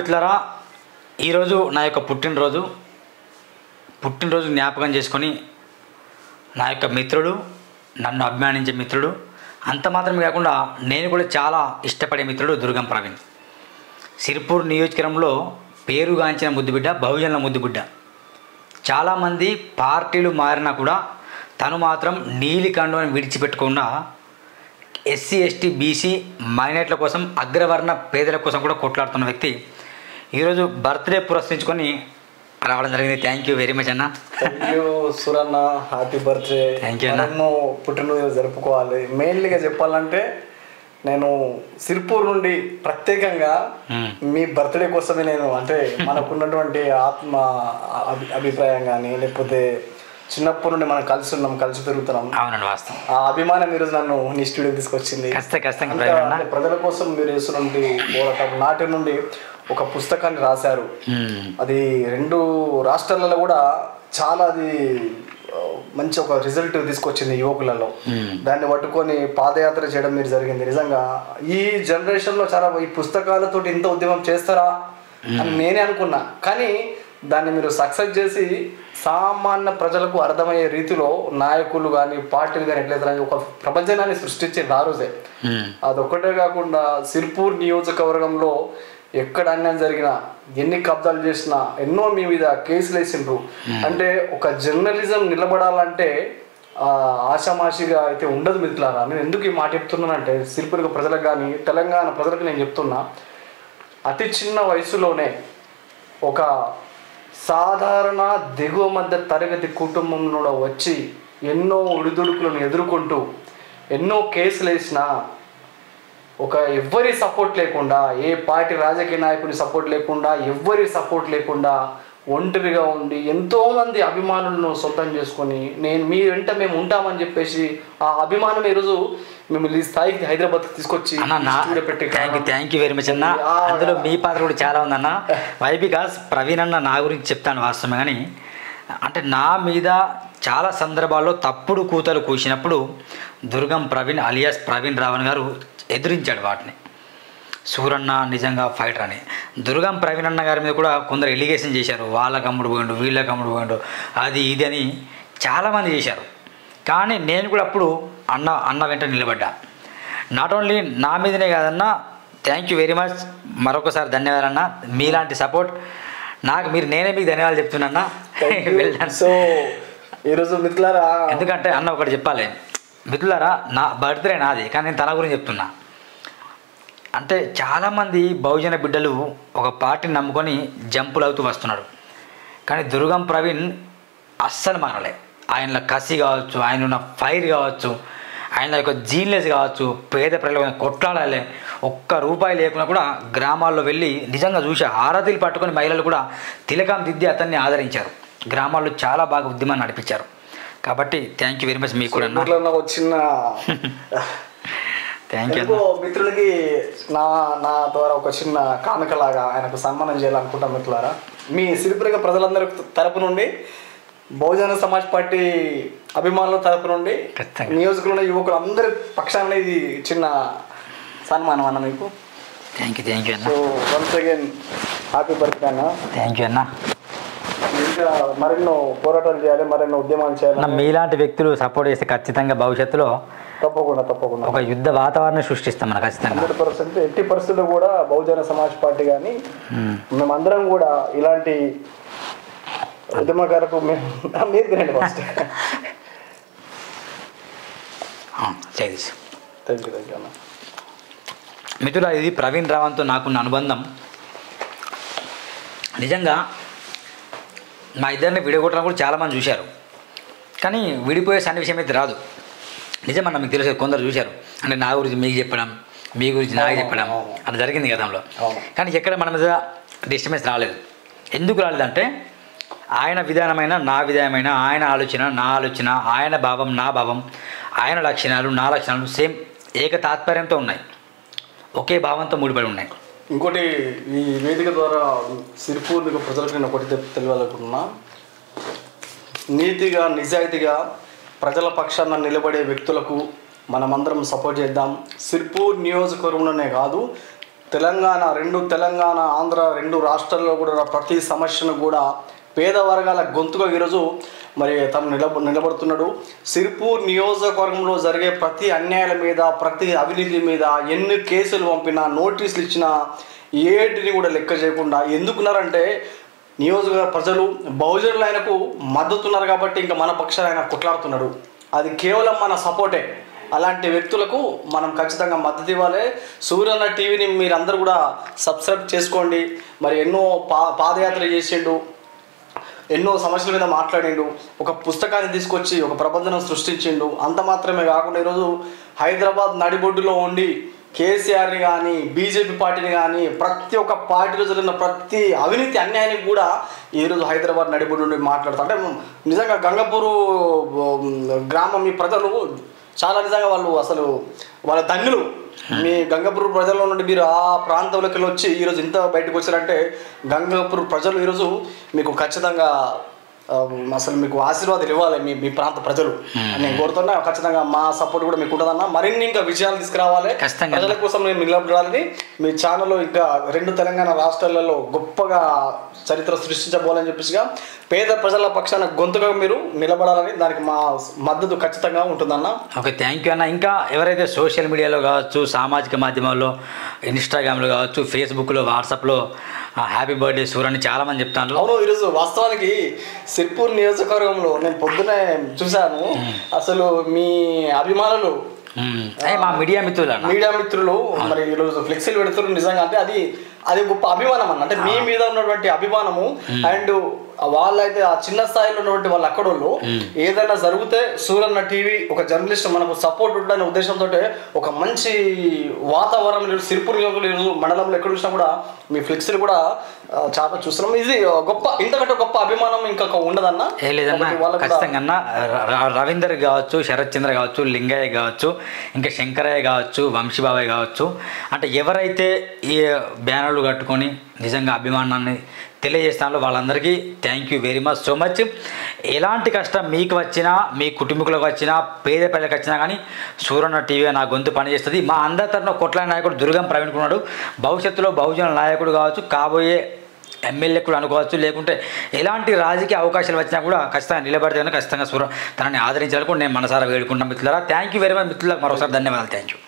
మిత్రులారా, ఈరోజు నా యొక్క పుట్టినరోజు జ్ఞాపకం చేసుకొని నా యొక్క మిత్రుడు, నన్ను అభిమానించే మిత్రుడు, అంత మాత్రమే కాకుండా నేను కూడా చాలా ఇష్టపడే మిత్రుడు దుర్గం ప్రవీణ్. సిరిపూర్ నియోజకవర్గంలో పేరుగాంచిన ముద్దుబిడ్డ, బహుజనుల ముద్దుబిడ్డ. చాలామంది పార్టీలు మారినా కూడా తను మాత్రం నీలి కండువని విడిచిపెట్టకుండా ఎస్సీ, ఎస్టీ, బీసీ మైనారిటీల కోసం, అగ్రవర్ణ పేదల కోసం కూడా కొట్లాడుతున్న వ్యక్తి ఈరోజు బర్త్డే పురస్కరించుకొని రావడం జరిగింది. థ్యాంక్ యూ వెరీ మచ్ అన్న. Thank you Suranna, happy birthday. Thank you అన్న. నన్ను పుట్టినరోజు జరుపుకోవాలి. మెయిన్లీగా చెప్పాలంటే నేను సిరిపూర్ నుండి ప్రత్యేకంగా మీ బర్త్డే కోసమే నేను, అంటే మనకున్నటువంటి ఆత్మ అభిప్రాయం కానీ, లేకపోతే చిన్నప్పటి నుండి మనం కలిసి ఉన్నాం, కలిసి పెరుగుతున్నాం. అవునండి, వాస్తవం. ఆ అభిమానం ఈరోజు నన్ను నీ స్టూడియోకి తీసుకొచ్చింది. ప్రజల కోసం మీరు చేస్తున్నటువంటి పోరాటం నాటి నుండి ఒక పుస్తకాన్ని రాశారు. అది 2 రాష్ట్రాలలో కూడా చాలా అది మంచి ఒక రిజల్ట్ తీసుకొచ్చింది యువకులలో. దాన్ని పట్టుకొని పాదయాత్ర చేయడం మీరు జరిగింది. నిజంగా ఈ జనరేషన్లో చాలా ఈ పుస్తకాలతో ఇంత ఉద్యమం చేస్తారా అని నేనే అనుకున్నా. కానీ దాన్ని మీరు సక్సెస్ చేసి సామాన్య ప్రజలకు అర్థమయ్యే రీతిలో నాయకులు కానీ, పార్టీలు కానీ ఎట్లయితే ఒక ప్రపంచాన్ని సృష్టించింది ఆ రోజే. అదొక్కటే కాకుండా సిరిపూర్ నియోజకవర్గంలో ఎక్కడ అన్యాయం జరిగినా, ఎన్ని కబ్జాలు చేసినా, ఎన్నో మీ మీద కేసులు వేసిండ్రు. అంటే ఒక జర్నలిజం నిలబడాలంటే ఆషామాషిగా అయితే ఉండదు మిత్రులారా. నేను ఎందుకు ఈ మాట చెప్తున్నానంటే సిరిపూర్ ప్రజలకు కానీ, తెలంగాణ ప్రజలకు నేను చెప్తున్నా, అతి చిన్న వయసులోనే ఒక సాధారణ దిగువ మధ్య తరగతి కుటుంబంలో వచ్చి ఎన్నో ఒడిదుడుకులను ఎదుర్కొంటూ ఎన్నో కేసులు వేసినా ఎవ్వరి సపోర్ట్ లేకుండా, ఏ పార్టీ రాజకీయ నాయకుని సపోర్ట్ లేకుండా, ఎవ్వరి సపోర్ట్ లేకుండా ఒంటరిగా ఉండి ఎంతోమంది అభిమానులను సొంతం చేసుకొని మీ వెంట మేము ఉంటామని చెప్పేసి ఆ అభిమానం ఈరోజు మిమ్మల్ని ఈ స్థాయికి హైదరాబాద్కి తీసుకొచ్చి పెట్టి. థ్యాంక్ యూ వెరీ మచ్ అన్న. అందులో మీ పాత్ర కూడా చాలా ఉందన్న. వై బికాస్ ప్రవీణ్ అన్న నా గురించి చెప్తాను వాస్తవమే, కానీ అంటే నా మీద చాలా సందర్భాల్లో తప్పుడు కూతలు కూసినప్పుడు దుర్గం ప్రవీణ్ అలియాస్ ప్రవీణ్ రావణ్ గారు ఎదిరించాడు వాటిని. సూరన్న నిజంగా ఫైటర్ అని. దుర్గం ప్రవీణ్ అన్న గారి మీద కూడా కొందరు ఎలిగేషన్ చేశారు. వాళ్ళకి అమ్ముడు పోయిండు, వీళ్ళకి అమ్ముడు పోయిండు, అది ఇది అని చాలామంది చేశారు. కానీ నేను కూడా అప్పుడు అన్న వెంట నిలబడ్డా. నాట్ ఓన్లీ నా మీదనే కాదన్న, థ్యాంక్ యూ వెరీ మచ్, మరొకసారి ధన్యవాదాలన్న. మీలాంటి సపోర్ట్ నాకు నేనే మీకు ధన్యవాదాలు చెప్తున్నా. సో ఈరోజు మిత్రులారా, ఎందుకంటే అన్న ఒకటి చెప్పాలి మిత్రులారా, నా బర్త్డే నాది, కానీ నేను తన గురించి చెప్తున్నా. అంటే చాలామంది బహుజన బిడ్డలు ఒక పార్టీని నమ్ముకొని జంపులు అవుతూ వస్తున్నాడు. కానీ దుర్గం ప్రవీణ్ అస్సలు మారలే. ఆయనలో కసి కావచ్చు, ఆయన ఉన్న ఫైర్ కావచ్చు, ఆయన యొక్క జీనియస్ కావచ్చు, పేద ప్రజల కొట్లాడాలి, ₹1 లేకున్నా కూడా గ్రామాల్లో వెళ్ళి నిజంగా చూసి ఆరతిలు పట్టుకొని మహిళలు కూడా తిలకం దిద్ది అతన్ని ఆదరించారు. గ్రామాల్లో చాలా బాగా ఉద్యమాన్ని నడిపించారు. కాబట్టి థ్యాంక్ యూ వెరీ మచ్. మీకు కూడా చిన్న థ్యాంక్ యూ. మిత్రులకి నా ద్వారా ఒక చిన్న కానుకలాగా ఆయనకు సన్మానం చేయాలనుకుంటాం. మిత్రులారా, మీ సిరిపుర ప్రజలందరి తరపు నుండి, బహుజన సమాజ్ పార్టీ అభిమానుల తరపు నుండి, నియోజకవర్గంలో యువకులు అందరి పక్షాన ఇది చిన్న సన్మానం అన్న మీకు. థ్యాంక్ యూ అన్న. So once again happy birthday అన్న. థ్యాంక్ యూ అన్న. ఇంకా మరెన్నో పోరాటాలు చేయాలి, మరెన్నో ఉద్యమాలు చేయాలి. మీలాంటి వ్యక్తులు సపోర్ట్ చేస్తే ఖచ్చితంగా భవిష్యత్తులో తప్పకుండా ఒక యుద్ధ వాతావరణం సృష్టిస్తాం మనం ఖచ్చితంగా. 100% ఎట్టి పరిస్థితుల్లో కూడా బహుజన సమాజ్ పార్టీ కానీ మేమందరం కూడా ఇలాంటి ఉద్యమకారకు మీరు తినండి ఫస్ట్. థ్యాంక్ యూ అన్న. మిత్రుల, ఇది ప్రవీణ్ రావణ్తో నాకున్న అనుబంధం. నిజంగా మా ఇద్దరిని విడగొట్టడం కూడా చాలామంది చూశారు, కానీ విడిపోయే సన్నివేశం అయితే రాదు. నిజమన్నా, మీకు తెలుసు, కొందరు చూశారు. అంటే నా గురించి మీకు చెప్పడం, మీ గురించి నాకు చెప్పడం, అది జరిగింది గతంలో. కానీ ఎక్కడ మన మీద డిస్టర్బెన్స్ రాలేదు. ఎందుకు రాలేదంటే ఆయన విధానమైన నా విధానమైన, ఆయన ఆలోచన నా ఆలోచన, ఆయన భావం నా భావం, ఆయన లక్షణాలు నా లక్షణాలు సేమ్ ఏక తాత్పర్యంతో ఉన్నాయి, ఒకే భావంతో ముడిపడి ఉన్నాయి. ఇంకోటి, ఈ వేదిక ద్వారా సిరిపూర్ ప్రజలకు నేను ఒకటి తెలియాలనుకుంటున్నా, నీతిగా నిజాయితీగా ప్రజల పక్షాన నిలబడే వ్యక్తులకు మనమందరం సపోర్ట్ చేద్దాం. సిరిపూర్ నియోజకవర్గంలోనే కాదు, తెలంగాణ ఆంధ్ర 2 రాష్ట్రాల్లో కూడా ప్రతి సమస్యను కూడా పేద వర్గాల గొంతుగా ఈరోజు మరి తను నిలబడుతున్నాడు. సిర్పూర్ నియోజకవర్గంలో జరిగే ప్రతి అన్యాయాల మీద, ప్రతి అవినీతి మీద ఎన్ని కేసులు పంపినా, నోటీసులు ఇచ్చినా ఏటిని కూడా లెక్క చేయకుండా ఎందుకున్నారంటే నియోజకవర్గ ప్రజలు బహుజనులు ఆయనకు మద్దతున్నారు కాబట్టి ఇంకా మన పక్షాన ఆయన కొట్లాడుతున్నాడు. అది కేవలం మన సపోర్టే. అలాంటి వ్యక్తులకు మనం ఖచ్చితంగా మద్దతు ఇవ్వాలి. సూర్యన్న టీవీని మీరందరూ కూడా సబ్స్క్రైబ్ చేసుకోండి. మరి ఎన్నో పాదయాత్ర చేసిండు, ఎన్నో సమస్యల మీద మాట్లాడిండు, ఒక పుస్తకాన్ని తీసుకొచ్చి ఒక ప్రబంధనం సృష్టించిండు. అంత మాత్రమే కాకుండా ఈరోజు హైదరాబాద్ నడిబొడ్డులో ఉండి కేసీఆర్ని కానీ, బీజేపీ పార్టీని కానీ, ప్రతి ఒక్క పార్టీలో జరిగిన ప్రతి అవినీతి అన్యాయానికి కూడా ఈరోజు హైదరాబాద్ నడిబొడ్డు నుండి మాట్లాడుతారు. అంటే నిజంగా గంగపూరు గ్రామం మీ ప్రజలు చాలా నిజంగా వాళ్ళ ధన్యులు. మీ గంగపూర్ ప్రజల నుండి మీరు ఆ ప్రాంతంలోకి వచ్చి ఈరోజు ఇంత బయటకు వచ్చారంటే గంగపూర్ ప్రజలు ఈరోజు మీకు ఖచ్చితంగా అసలు మీకు ఆశీర్వాదాలు ఇవ్వాలి మీ ప్రాంత ప్రజలు నేను కోరుతున్నా. ఖచ్చితంగా మా సపోర్ట్ కూడా మీకు ఉంటుందన్న. మరిన్ని ఇంకా విషయాలు తీసుకురావాలి, ప్రజల కోసం నేను నిలబడాలని. మీ ఛానల్లో ఇంకా 2 తెలంగాణ రాష్ట్రాలలో గొప్పగా చరిత్ర సృష్టించబోవాలని చెప్పేసిగా పేద ప్రజల పక్షాన గొంతుగా మీరు నిలబడాలని, దానికి మా మద్దతు ఖచ్చితంగా ఉంటుందన్న. ఓకే, థ్యాంక్ యూ అన్న. ఇంకా ఎవరైతే సోషల్ మీడియాలో కావచ్చు, సామాజిక మాధ్యమాల్లో, ఇన్స్టాగ్రామ్లో కావచ్చు, ఫేస్బుక్లో, వాట్సాప్లో హ్యాపీ బర్త్డే సూర్య అని చాలామంది చెప్తాను. అవును, ఈరోజు వాస్తవానికి సిర్పూర్ నియోజకవర్గంలో నేను పొద్దునే చూశాను. అసలు మీ అభిమానులు, మా మీడియా మిత్రులు మరి ఈరోజు ఫ్లెక్సీలు పెడుతున్నారు. నిజంగా అంటే అది గొప్ప అభిమానం అన్న. అంటే మీ మీద ఉన్నటువంటి అభిమానము అండ్ వాళ్ళైతే ఆ చిన్న స్థాయిలో ఉన్నటువంటి వాళ్ళు అక్కడోళ్ళు ఏదైనా జరిగితే సూరన్న టీవీ ఒక జర్నలిస్ట్ మనకు సపోర్ట్ ఉంటుందనే ఉద్దేశంతో ఒక మంచి వాతావరణం సిర్పూర్ మండలంలో ఎక్కడ చూసినా కూడా మీ ఫ్లెక్సీలు కూడా చాలా చూస్తున్నాం. ఇది గొప్ప, ఇంతకంటే గొప్ప అభిమానం ఇంకా ఉండదన్న. ఖచ్చితంగా రవీందర్ కావచ్చు, శరత్ చంద్ర కావచ్చు, లింగయ్య కావచ్చు, ఇంకా శంకరయ్య కావచ్చు, వంశీబాబాయ్ కావచ్చు, అంటే ఎవరైతే ఈ బ్యానర్లు కట్టుకొని నిజంగా అభిమానాన్ని తెలియజేస్తాను వాళ్ళందరికీ thank you very much so much. ఎలాంటి కష్టం మీకు వచ్చినా, మీ కుటుంబీకులకు వచ్చినా, పేద ప్రజలకు వచ్చినా కానీ సూరన్న టీవీ నా గొంతు పనిచేస్తుంది. మా అందరి తరఫున కొట్లాడి నాయకుడు దుర్గం ప్రవీణ్ కుమార్ భవిష్యత్తులో బహుజన నాయకుడు కావచ్చు, కాబోయే ఎమ్మెల్యే కూడా అనుకోవచ్చు, లేకుంటే ఎలాంటి రాజకీయ అవకాశాలు వచ్చినా కూడా ఖచ్చితంగా నిలబడితే ఖచ్చితంగా తనని ఆదరించాలని కూడా నేను మనసారా వేడుకుంటున్నాను మిత్రులారా. థ్యాంక్ యూ వెరీ మచ్ మిత్రులకు మరోసారి ధన్యవాదాలు. Thank you.